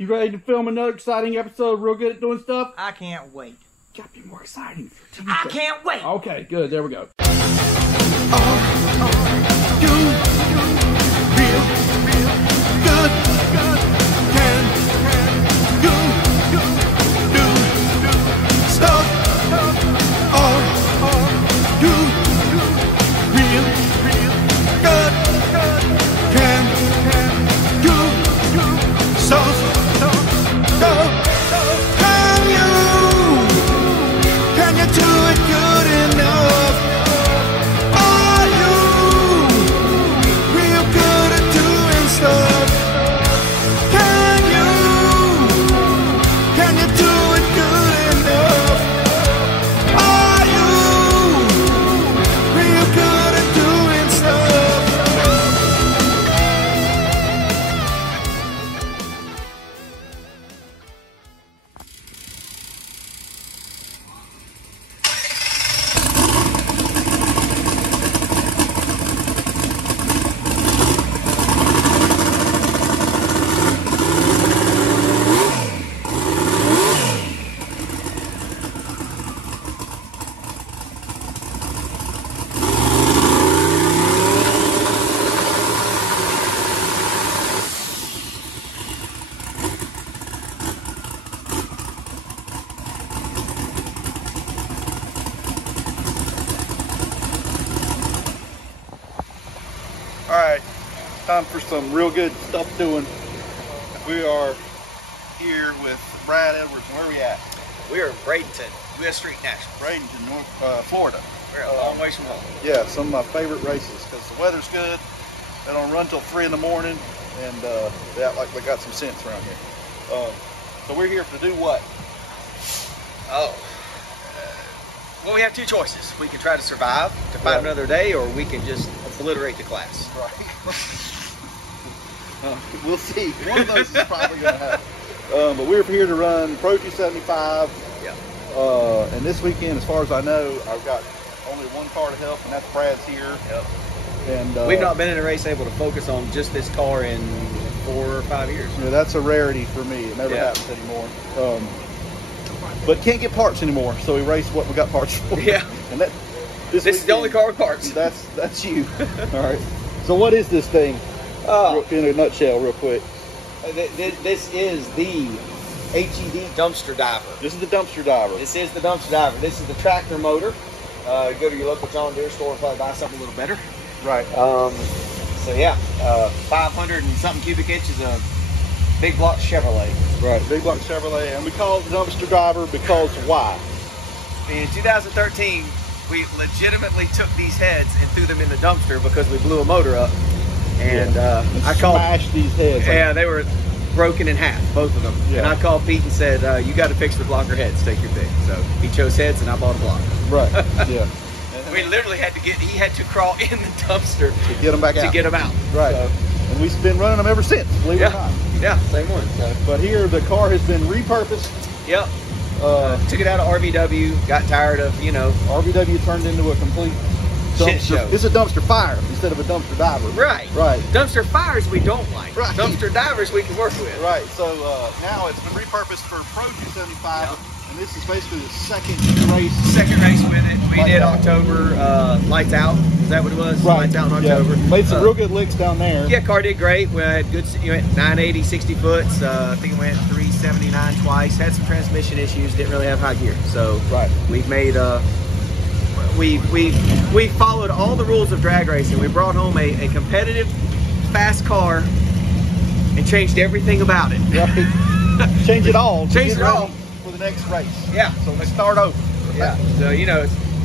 You ready to film another exciting episode? Real good at doing stuff? I can't wait. Gotta be more exciting for Tuesday. I can't wait. Okay, good. There we go. Alright, time for some real good stuff doing. We are here with Brad Edwards. Where are we at? We are in Bradenton, U.S. Street National. Bradenton, North Florida. We're a long ways from home. Yeah, some of my favorite races because the weather's good. They don't run till 3 in the morning, and they act like they got some sense around here. So we're here to do what? Well, we have two choices. We can try to survive to fight another day, or we can just obliterate the class. Right. We'll see. One of those is probably going to happen. But we're here to run Pro275. Yeah. And this weekend, as far as I know, I've got only one car to help, and that's Brad's here. Yep. And we've not been in a race able to focus on just this car in 4 or 5 years. Yeah, that's a rarity for me. It never happens anymore. But can't get parts anymore, so we race what we got parts for. Yeah. And this is the only car with parts. That's you. All right. So what is this thing? In a nutshell, real quick. This is the HED dumpster diver. This is the dumpster diver. This is the dumpster diver. This is the tractor motor. Go to your local John Deere store and probably buy something a little better. Right. So yeah, 500 and something cubic inches of big block Chevrolet. Right, big block Chevrolet, and we call it the dumpster diver because why? In 2013, we legitimately took these heads and threw them in the dumpster because we blew a motor up, and I smashed these heads. Yeah, they were broken in half, both of them. Yeah. And I called Pete and said, "You got to fix the blocker heads. Take your pick." So he chose heads, and I bought a blocker. Right. Yeah. We literally had to he had to crawl in the dumpster to get them back out. To get them out. Right. So, and we've been running them ever since, believe it or not. Yeah, same one. So. But here, the car has been repurposed. Yep. Took it out of RVW, got tired of, RVW turned into a complete shit show. It's a dumpster fire instead of a dumpster diver. Right. Right. Dumpster fires we don't like. Right. Dumpster divers we can work with. Right. So now it's been repurposed for Pro275. Yep. And this is basically the second race. Second race with it. We did October, lights out. Is that what it was? Right. Lights out in October. Yeah. Made some real good licks down there. Yeah, car did great. We had good, went 980, 60 foots. I think it went 379 twice. Had some transmission issues. Didn't really have high gear. So we've made, we followed all the rules of drag racing. We brought home a competitive, fast car and changed everything about it. Right. Change it all. Change it all. For the next race. Yeah. So let's start over. Yeah. So,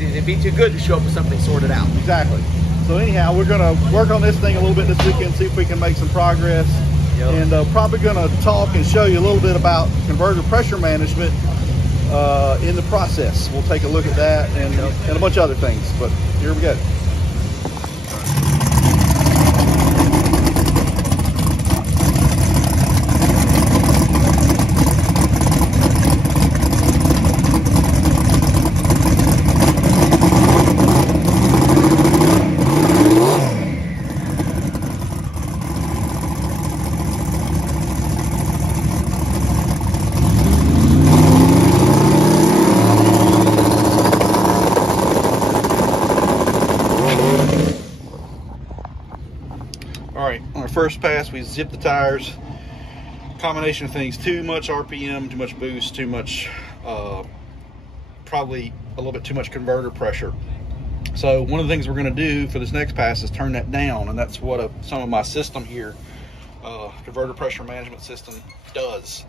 it'd be too good to show up with something sorted out. Exactly. So anyhow, we're going to work on this thing a little bit this weekend, see if we can make some progress. Yep. And probably going to talk and show you a little bit about converter pressure management in the process. We'll take a look at that and a bunch of other things. But here we go. first pass, we zipped the tires. Combination of things, too much RPM, too much boost, too much, probably a little bit too much converter pressure. So one of the things we're gonna do for this next pass is turn that down, and that's what some of my system here, converter pressure management system, does.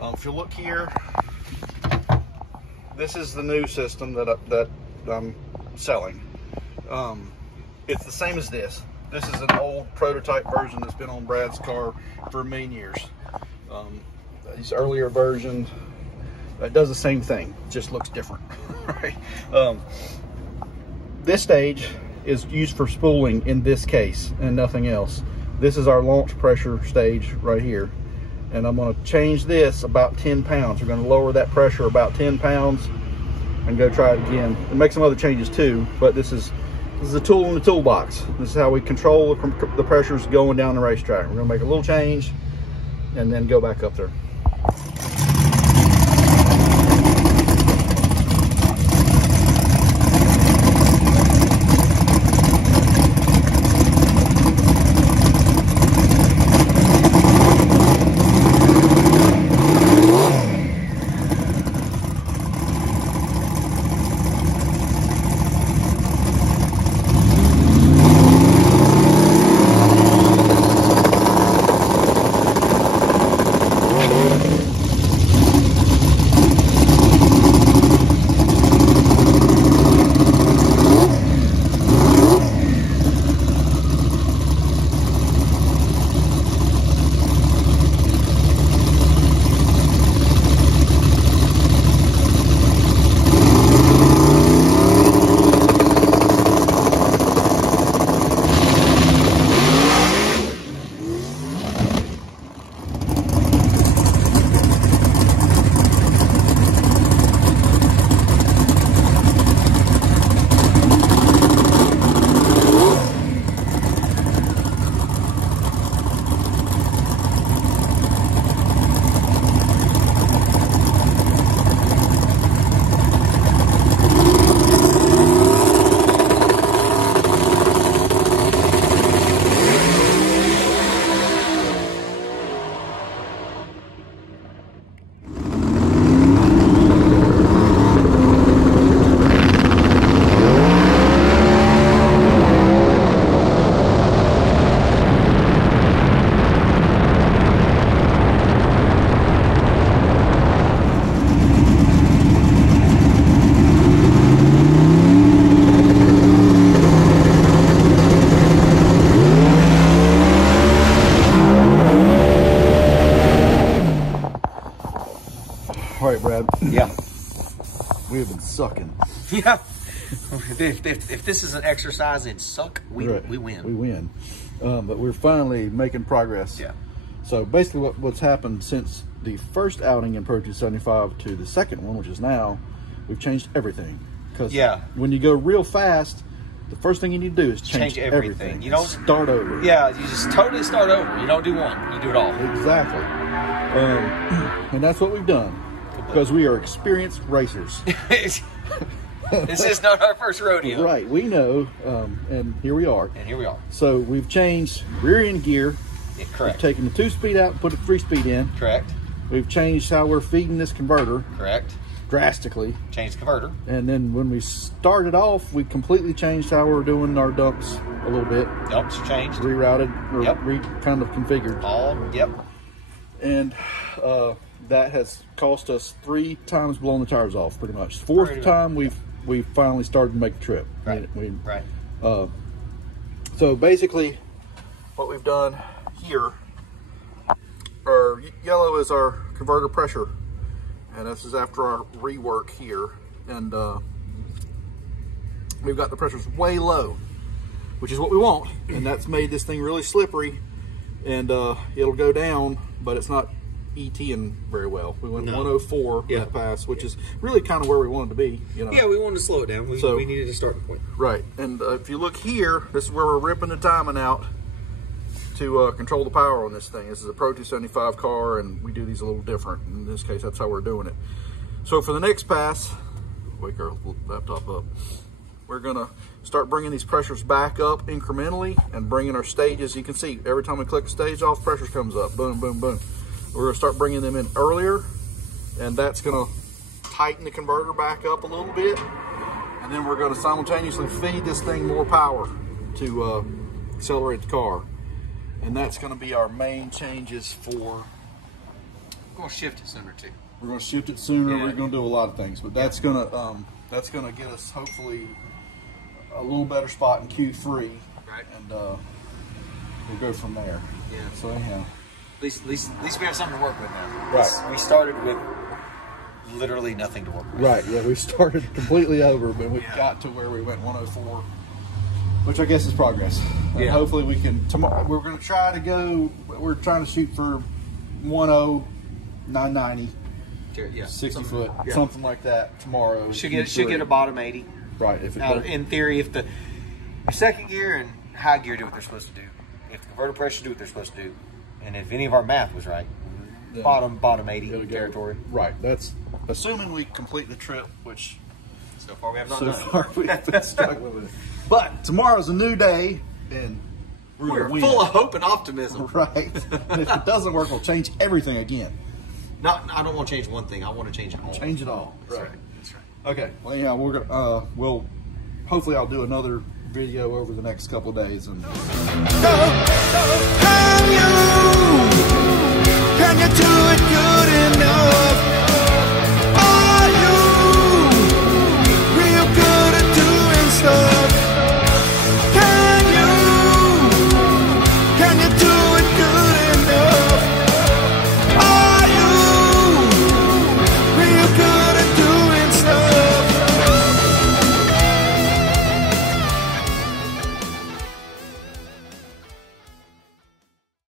If you look here, this is the new system that I'm selling. It's the same as this. This is an old prototype version that's been on Brad's car for a million years. These earlier versions, it does the same thing, just looks different, right? This stage is used for spooling in this case and nothing else. This is our launch pressure stage right here. And I'm gonna change this about 10 pounds. We're gonna lower that pressure about 10 pounds and go try it again. And make some other changes too, but this is a tool in the toolbox. This is how we control the pressures going down the racetrack. We're gonna make a little change and then go back up there. All right, Brad. Yeah. We have been sucking. Yeah. If this is an exercise in suck, we win. We win. But we're finally making progress. Yeah. So basically what's happened since the first outing in Pro275 to the second one, which is now, we've changed everything. Because when you go real fast, the first thing you need to do is change everything. You don't start over. Yeah, you just totally start over. You don't do one, you do it all. Exactly. And that's what we've done. Because we are experienced racers. This is not our first rodeo. Right, we know, and here we are. And here we are. So we've changed rear end gear. Yeah, correct. We've taken the 2-speed out and put a 3-speed in. Correct. We've changed how we're feeding this converter. Correct. Drastically. Changed the converter. And then when we started off, we completely changed how we're doing our dumps a little bit. Dumps changed. Rerouted, or kind of configured. All, yep. And that has cost us 3 times blowing the tires off, pretty much. 4th time we've finally started to make the trip. Right. Right. So basically, what we've done here, our yellow is our converter pressure, and this is after our rework here, and we've got the pressures way low, which is what we want, and that's made this thing really slippery, and it'll go down, but it's not ETing very well. We went 104 that pass, which is really kind of where we wanted to be. You know. Yeah, we wanted to slow it down. We needed a starting point. Right, and if you look here, this is where we're ripping the timing out to control the power on this thing. This is a Pro275 car, and we do these a little different. In this case, that's how we're doing it. So for the next pass, wake our laptop up. we're gonna start bringing these pressures back up incrementally and bringing our stages. You can see every time we click a stage off, pressures comes up, boom, boom, boom. We're gonna start bringing them in earlier, and that's gonna tighten the converter back up a little bit. And then we're gonna simultaneously feed this thing more power to accelerate the car. And that's gonna be our main changes for. We're gonna shift it sooner too. We're gonna shift it sooner. Yeah. We're gonna do a lot of things, but that's gonna get us hopefully a little better spot in Q3. Right. And we'll go from there. Yeah. So anyhow. At least we have something to work with now. Right. We started with literally nothing to work with. Right. Yeah. We started completely over, but we got to where we went 104, which I guess is progress. And hopefully we can tomorrow. We're gonna try to go. We're trying to shoot for 10990. Yeah. 60 foot, something like that tomorrow. Should get a bottom 80. Right. If it now, in theory, if the second gear and high gear do what they're supposed to do, if the converter pressure do what they're supposed to do, and if any of our math was right, bottom 80 territory. Right. That's assuming we complete the trip, which so far we have not so done. far we've been struggling with it. But tomorrow's a new day, and we're full of hope and optimism. Right. And if it doesn't work, we'll change everything again. I don't want to change one thing. I want to change it all. Change it all. That's right. That's right. Okay. Well, yeah, we're gonna hopefully I'll do another video over the next couple of days and. Can you do it?